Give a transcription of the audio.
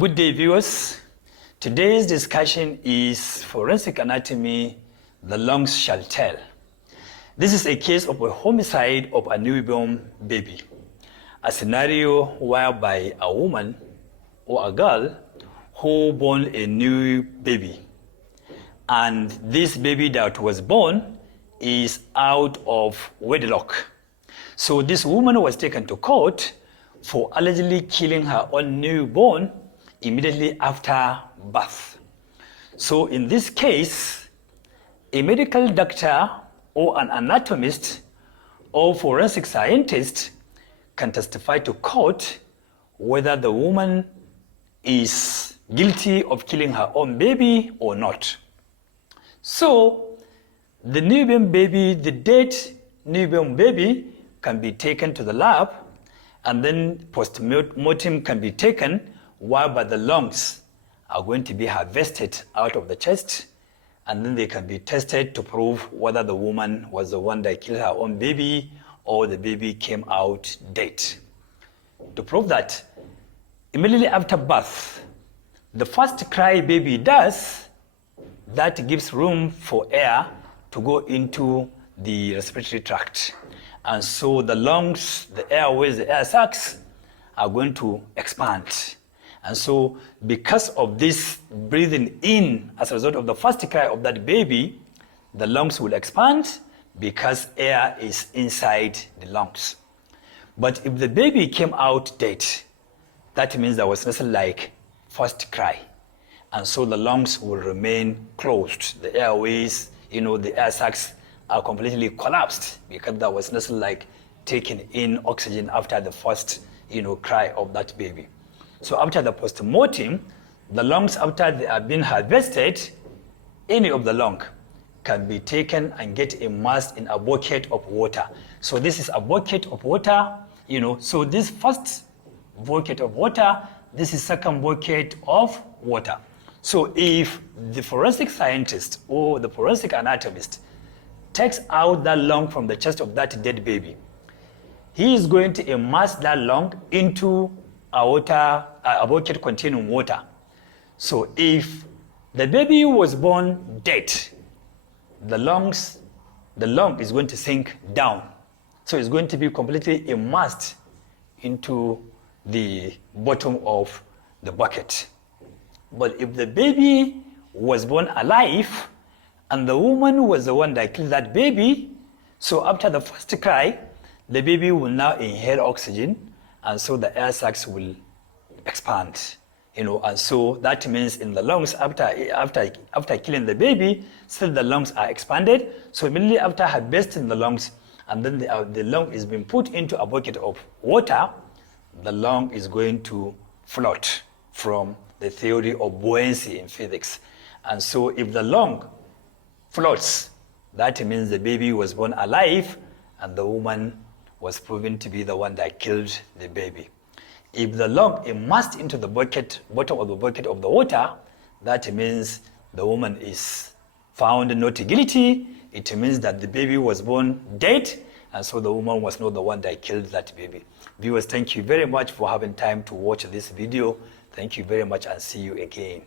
Good day, viewers. Today's discussion is Forensic Anatomy, the lungs shall tell. This is a case of a homicide of a newborn baby. A scenario whereby a woman or a girl who born a new baby. And this baby that was born is out of wedlock. So this woman was taken to court for allegedly killing her own newborn immediately after birth. So in this case, a medical doctor or an anatomist or forensic scientist can testify to court whether the woman is guilty of killing her own baby or not. So the newborn baby, the dead newborn baby, can be taken to the lab, and then post-mortem can be taken, whereby the lungs are going to be harvested out of the chest, and then they can be tested to prove whether the woman was the one that killed her own baby or the baby came out dead. To prove that, immediately after birth, the first cry baby does, that gives room for air to go into the respiratory tract. And so the lungs, the airways, the air sacs are going to expand. And so because of this breathing in as a result of the first cry of that baby, the lungs will expand because air is inside the lungs. But if the baby came out dead, that means there was nothing like first cry. And so the lungs will remain closed. The airways, the air sacs are completely collapsed because there was nothing like taking in oxygen after the first, cry of that baby. So after the post-mortem, the lungs, after they are being harvested, any of the lung can be taken and get immersed in a bucket of water. So this is a bucket of water, so this first bucket of water, this is second bucket of water. So if the forensic scientist or the forensic anatomist takes out that lung from the chest of that dead baby, he is going to immerse that lung into a bucket containing water. So if the baby was born dead, the lung is going to sink down. So it's going to be completely immersed into the bottom of the bucket. But if the baby was born alive and the woman was the one that killed that baby, so after the first cry, the baby will now inhale oxygen, and so the air sacs will expand, and so that means in the lungs, after killing the baby, still the lungs are expanded. So immediately after harvesting the lungs, and then the lung is being put into a bucket of water, the lung is going to float from the theory of buoyancy in physics. And so if the lung floats, that means the baby was born alive and the woman was proven to be the one that killed the baby. If the lung immersed into the bottom of the bucket of the water, that means the woman is found not guilty. It means that the baby was born dead, and so the woman was not the one that killed that baby. Viewers, thank you very much for having time to watch this video. Thank you very much, and see you again.